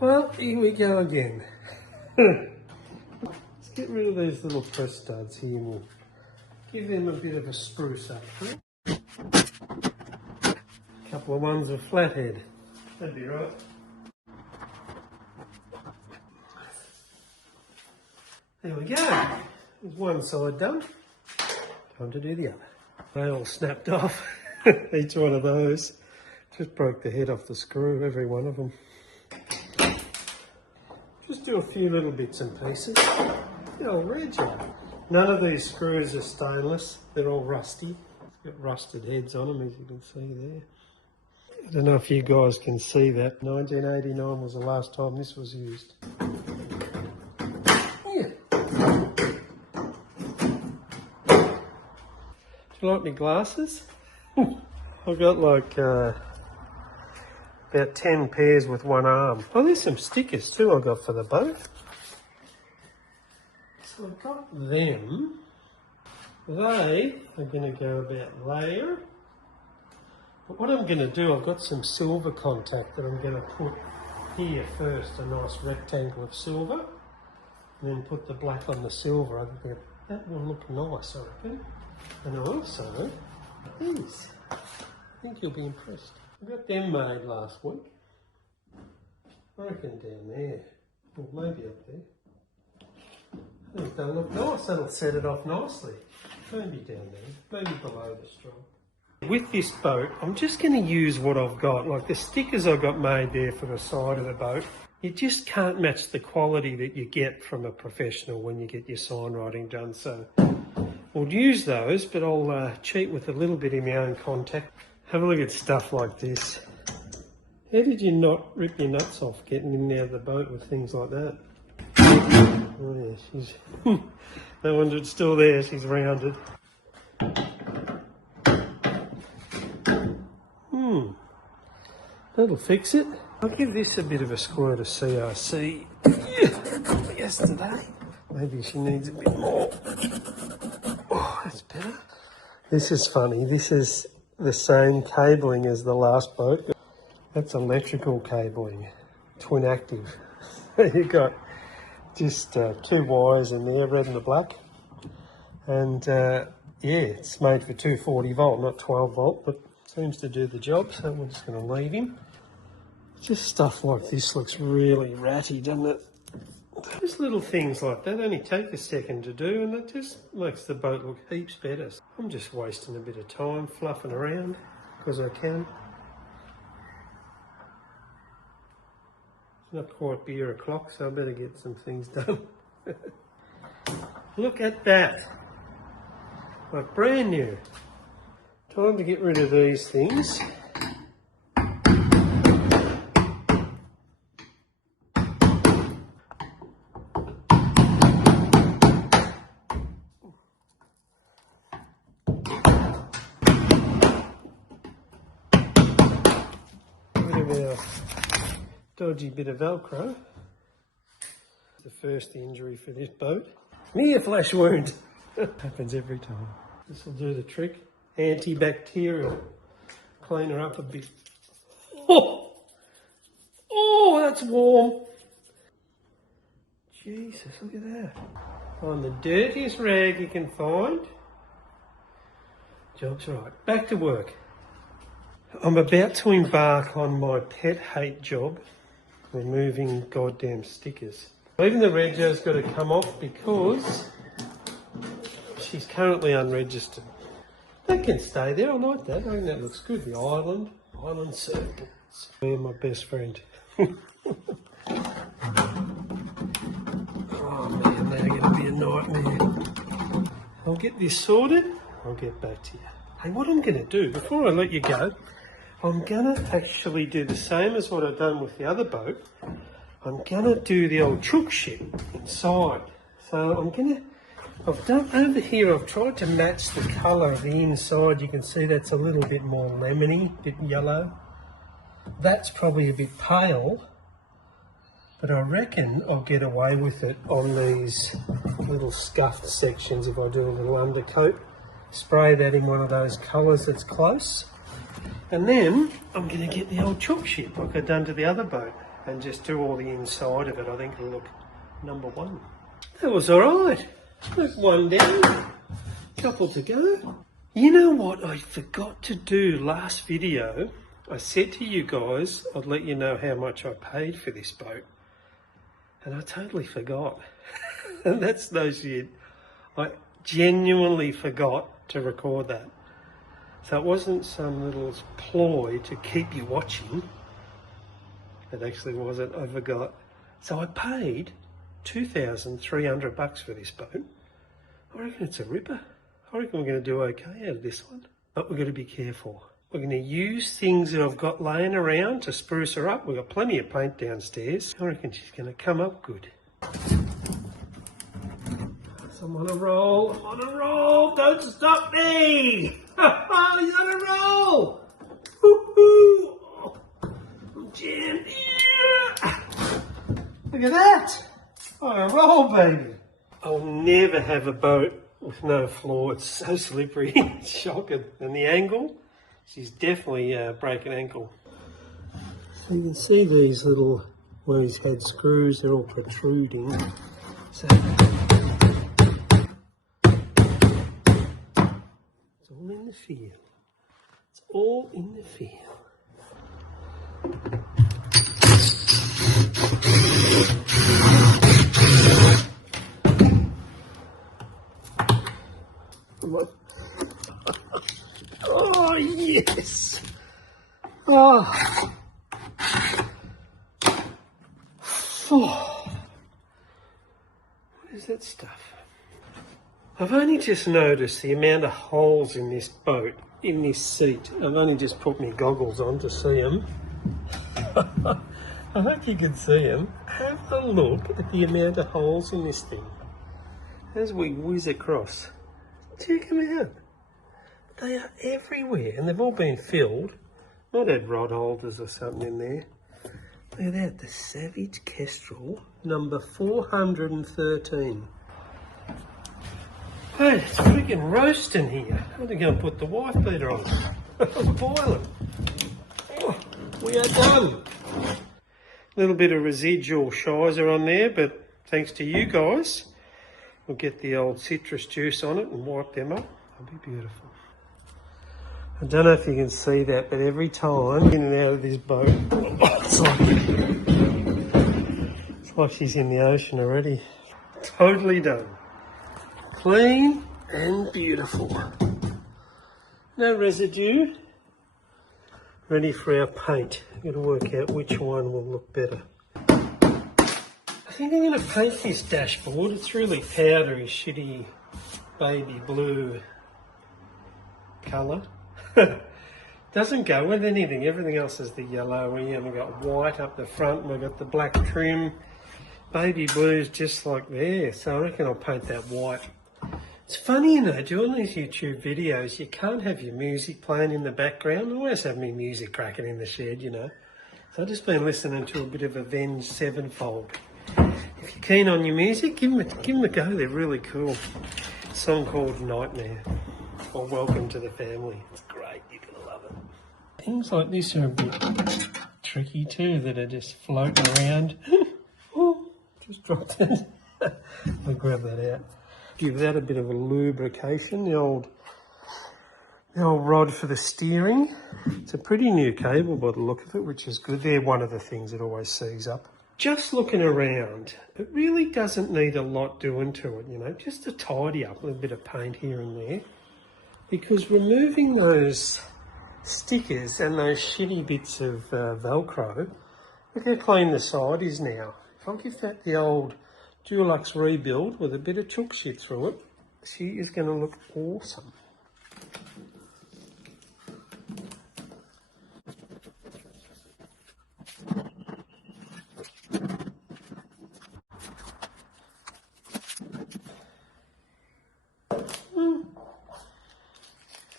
Well, here we go again. Let's get rid of these little press studs here and we'll give them a bit of a spruce up. A couple of ones with flathead. That'd be right. There we go. There's one side done. Time to do the other. They all snapped off. Each one of those. Just broke the head off the screw, every one of them. Just do a few little bits and pieces. The old red job. None of these screws are stainless. They're all rusty. Got rusted heads on them, as you can see there. I don't know if you guys can see that. 1989 was the last time this was used. Yeah. Do you like my glasses? I've got like about 10 pairs with one arm. Oh, there's some stickers too I got for the boat. So I've got them. They are going to go about there. But what I'm going to do, I've got some silver contact that I'm going to put here first, a nice rectangle of silver, and then put the black on the silver. I think that will look nice, I reckon. And also, these. I think you'll be impressed. I got them made last week. I reckon down there, or maybe up there. I think they'll look nice. That'll set it off nicely. Maybe down there, maybe below the straw. With this boat, I'm just going to use what I've got. Like the stickers I got made there for the side of the boat, you just can't match the quality that you get from a professional when you get your sign writing done. So we'll use those, but I'll cheat with a little bit of my own contact. Have a look at stuff like this. How did you not rip your nuts off getting in and out of the boat with things like that? Oh yeah, she's... no wonder it's still there, she's rounded. That'll fix it. I'll give this a bit of a squirt of CRC yesterday. Maybe she needs a bit more. Oh, that's better. This is funny. This is the same cabling as the last boat. That's electrical cabling, twin active. You've got just 2 wires in there, red and the black. And yeah, it's made for 240 volt, not 12 volt, but seems to do the job, so we're just going to leave him. Just stuff like this looks really ratty, doesn't it? Just little things like that only take a second to do, and it just makes the boat look heaps better. I'm just wasting a bit of time fluffing around because I can. It's not quite beer o'clock, so I better get some things done. Look at that. Like brand new. Time to get rid of these things. Dodgy bit of Velcro. The first injury for this boat. Near flash wound. Happens every time. This will do the trick. Antibacterial. Clean her up a bit. Oh! Oh, that's warm. Jesus, look at that. On the dirtiest rag you can find. Job's right. Back to work. I'm about to embark on my pet hate job. Removing goddamn stickers. Even the Reggio's got to come off because she's currently unregistered. That can stay there, I like that. I think that looks good. The island circles. Me and my best friend. Oh man, they're going to be a nightmare. I'll get this sorted, I'll get back to you. Hey, what I'm going to do, before I let you go, I'm going to actually do the same as what I've done with the other boat. I'm going to do the old chook ship inside. So I'm going to, I've done over here, I've tried to match the colour of the inside. You can see that's a little bit more lemony, a bit yellow. That's probably a bit pale, but I reckon I'll get away with it on these little scuffed sections if I do a little undercoat. Spray that in one of those colours that's close. And then I'm going to get the old chook ship like I've done to the other boat. and just do all the inside of it. I think it'll look number one. That was alright. Look, one down, couple to go. You know what I forgot to do last video? I said to you guys I'd let you know how much I paid for this boat. And I totally forgot. And that's no shit. I genuinely forgot to record that. So it wasn't some little ploy to keep you watching. It actually wasn't. I forgot. So I paid $2,300 for this boat. I reckon it's a ripper. I reckon we're going to do okay out of this one. But we've got to be careful. We're going to use things that I've got laying around to spruce her up. We've got plenty of paint downstairs. I reckon she's going to come up good. So I'm on a roll. I'm on a roll. Don't stop me. He's on a roll. Woohoo. Oh, I'm jammed here. Look at that. On a roll, baby. I'll never have a boat with no floor. It's so slippery. It's shocking. And the angle, she's definitely breaking ankle. So you can see these little, where he's had screws, they're all protruding. So it's all in the field. It's all in the field. Oh, yes. Oh. Oh. What is that stuff? I've only just noticed the amount of holes in this boat, in this seat. I've only just put my goggles on to see them. I hope you can see them. Have a look at the amount of holes in this thing as we whiz across. Check them out. They are everywhere, and they've all been filled. Might have rod holders or something in there. Look at that, the Savage Kestrel, number 413. Hey, it's freaking roasting here. I'm going to put the wife beater on. It's boiling. Oh, we are done. A little bit of residual shizer on there, but thanks to you guys, we'll get the old citrus juice on it and wipe them up. That'll be beautiful. I don't know if you can see that, but every time in and out of this boat, it's like she's in the ocean already. Totally done. Clean and beautiful. No residue. Ready for our paint. I've got to work out which one will look better. I think I'm going to paint this dashboard. It's really powdery, shitty, baby blue colour. Doesn't go with anything. Everything else is the yellow. We've got white up the front. We've got the black trim. Baby blue's just like there. So I reckon I'll paint that white. It's funny, you know, doing these YouTube videos, you can't have your music playing in the background. I always have my music cracking in the shed, you know. So I've just been listening to a bit of Avenged Sevenfold. If you're keen on your music, give them a go. They're really cool. A song called Nightmare, or Welcome to the Family. It's great. You're going to love it. Things like this are a bit tricky too, that are just floating around. Oh, just dropped it. I'll grab that out. Give that a bit of a lubrication, the old rod for the steering. It's a pretty new cable by the look of it, which is good. They're one of the things that always sees up. Just looking around, it really doesn't need a lot doing to it, you know, just to tidy up a little bit of paint here and there. Because removing those stickers and those shitty bits of Velcro, look how clean the side is now. If I give that the old Dulux rebuild with a bit of chook shit through it, she is going to look awesome.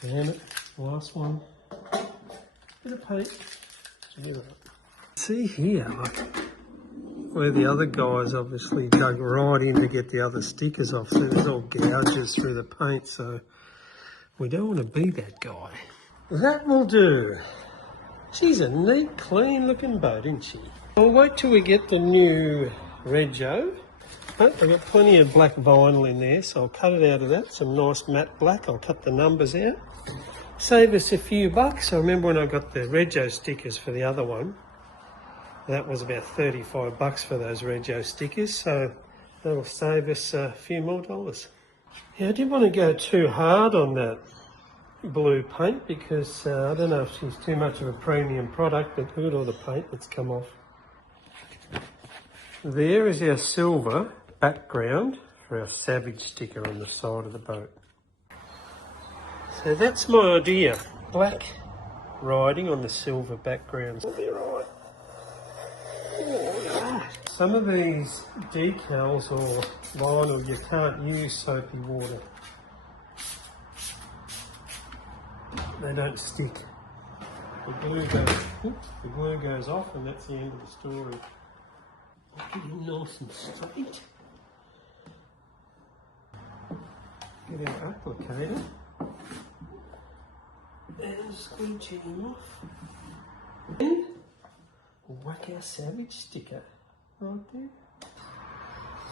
Damn it, last one. Bit of paint. See here, like, where the other guys obviously dug right in to get the other stickers off. So there's all gouges through the paint, so we don't want to be that guy. That will do. She's a neat, clean looking boat, isn't she? I'll wait till we get the new rego. Oh, I've got plenty of black vinyl in there, so I'll cut it out of that. Some nice matte black. I'll cut the numbers out. Save us a few bucks. I remember when I got the rego stickers for the other one. That was about 35 bucks for those rego stickers, so that'll save us a few more dollars. Yeah, I didn't want to go too hard on that blue paint because I don't know if it's too much of a premium product, but look at all the paint that's come off. There is our silver background for our Savage sticker on the side of the boat. So that's my idea. Black writing on the silver background. Will be right. Some of these decals or vinyl you can't use soapy water. They don't stick. The glue goes off and that's the end of the story. Get it nice and straight. Get our applicator and squeegee him off. Then we'll whack our Savage sticker right there.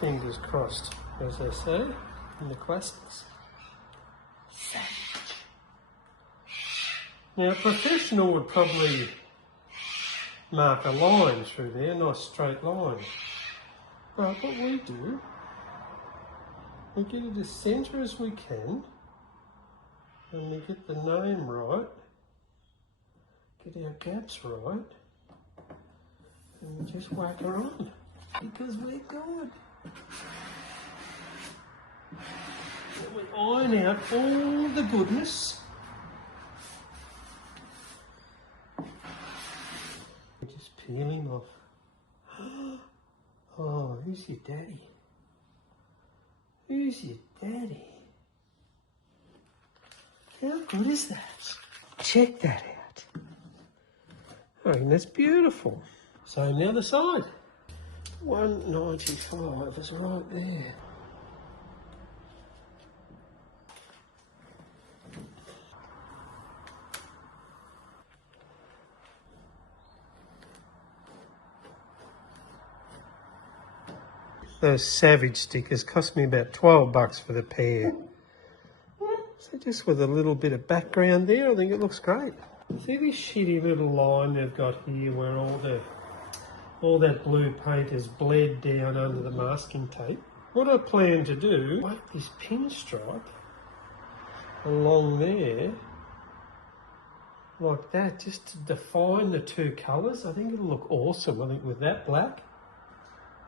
Fingers crossed, as they say in the classics. Savage. Now a professional would probably mark a line through there, a nice straight line. But what we do, we get it as centre as we can, and we get the name right, get our gaps right, and we just whack her on, because we're good. And we iron out all the goodness. Just peel him off. Oh, who's your daddy? Who's your daddy? How good is that? Check that out. I mean, that's beautiful. Same the other side. 195 is right there. Those Savage stickers cost me about 12 bucks for the pair. So just with a little bit of background there, I think it looks great. See this shitty little line they've got here where all that blue paint is bled down under the masking tape? What I plan to do, make this pinstripe along there, like that, just to define the two colours. I think it'll look awesome. I think with that black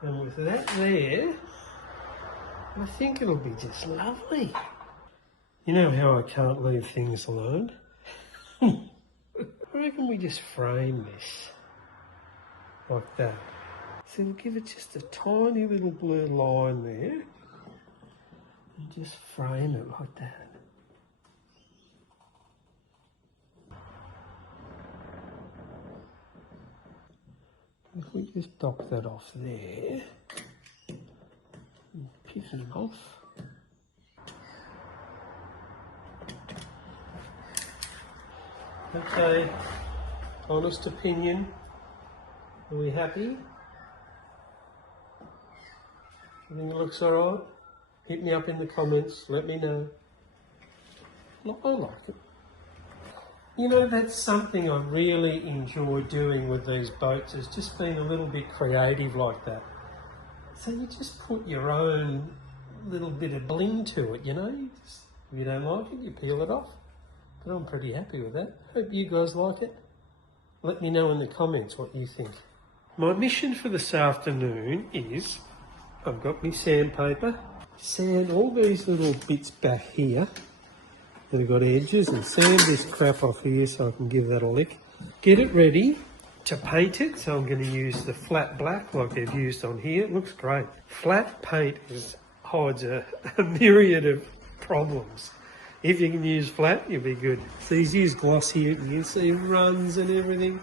and with that there, I think it'll be just lovely. You know how I can't leave things alone? I reckon we just frame this like that. So we'll give it just a tiny little blue line there and just frame it like that. If we just dock that off there and pick it off. Okay, honest opinion, are we happy? I think it looks alright. Hit me up in the comments, let me know. I like it. You know, that's something I really enjoy doing with these boats, is just being a little bit creative like that. So you just put your own little bit of bling to it, you know? If you don't like it, you peel it off. But I'm pretty happy with that. Hope you guys like it. Let me know in the comments what you think. My mission for this afternoon is, I've got my sandpaper, sand all these little bits back here that have got edges, and sand this crap off here so I can give that a lick. Get it ready to paint it, so I'm going to use the flat black like they've used on here. It looks great. Flat paint hides a myriad of problems. If you can use flat, you'll be good. So he's used gloss here, and you can see runs and everything.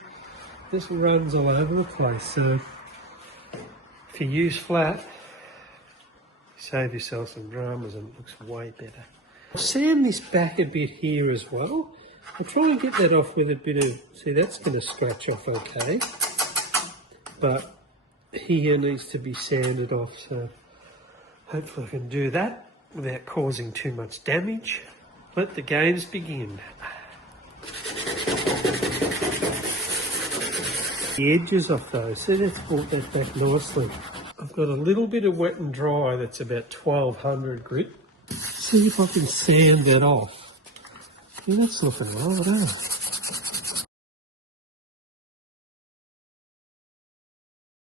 This runs all over the place. So if you use flat, save yourself some dramas and it looks way better. I'll sand this back a bit here as well. I'll try and get that off with a bit of, see, that's going to scratch off okay. but here needs to be sanded off, so hopefully I can do that without causing too much damage. Let the games begin. The edges off those, see, that's brought that back nicely. I've got a little bit of wet and dry that's about 1200 grit. See if I can sand that off. Yeah, that's looking right, eh?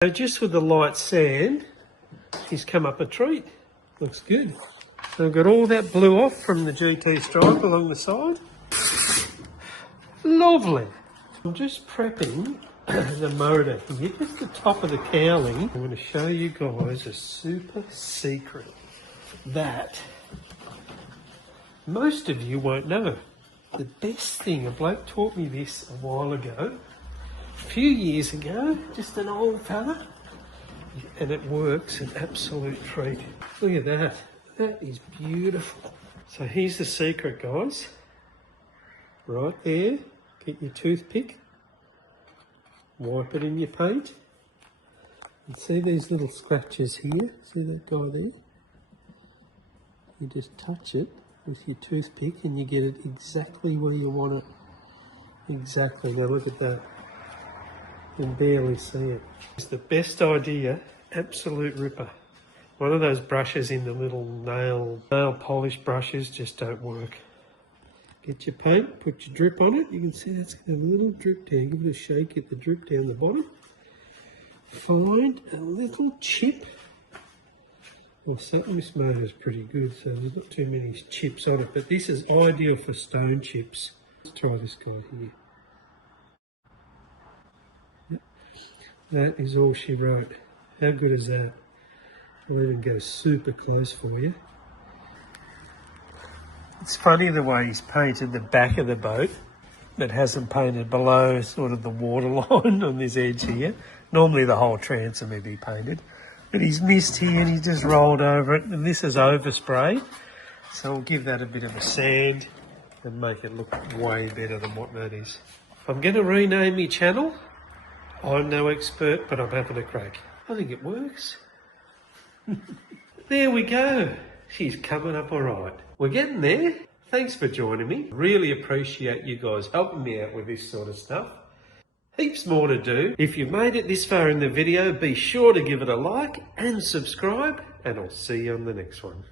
So just with the light sand, he's come up a treat. Looks good. So I've got all that blue off from the GT stripe along the side. Lovely. I'm just prepping the motor here, just the top of the cowling. I'm going to show you guys a super secret that most of you won't know. The best thing, a bloke taught me this a while ago, a few years ago, just an old fella, and it works, an absolute treat. Look at that, that is beautiful. So here's the secret, guys. Right there, get your toothpick, wipe it in your paint, and see these little scratches here, see that guy there? You just touch it with your toothpick and you get it exactly where you want it. Exactly, now look at that. You can barely see it. It's the best idea, absolute ripper. One of those brushes in the little nail polish brushes just don't work. Get your paint, put your drip on it. You can see that's got a little drip down. Give it a shake, get the drip down the bottom. Find a little chip. Well, this motor's pretty good, so there's not too many chips on it, but this is ideal for stone chips. Let's try this guy here. Yep. That is all she wrote. How good is that? I'll even go super close for you. It's funny the way he's painted the back of the boat, but hasn't painted below sort of the waterline on this edge here. Normally the whole transom would be painted, but he's missed here and he just rolled over it, and this is overspray, so we'll give that a bit of a sand and make it look way better than what that is. I'm going to rename my channel. I'm no expert, but I'm having a crack. I think it works. There we go. She's coming up all right. We're getting there. Thanks for joining me. Really appreciate you guys helping me out with this sort of stuff. Heaps more to do. If you've made it this far in the video, be sure to give it a like and subscribe, and I'll see you on the next one.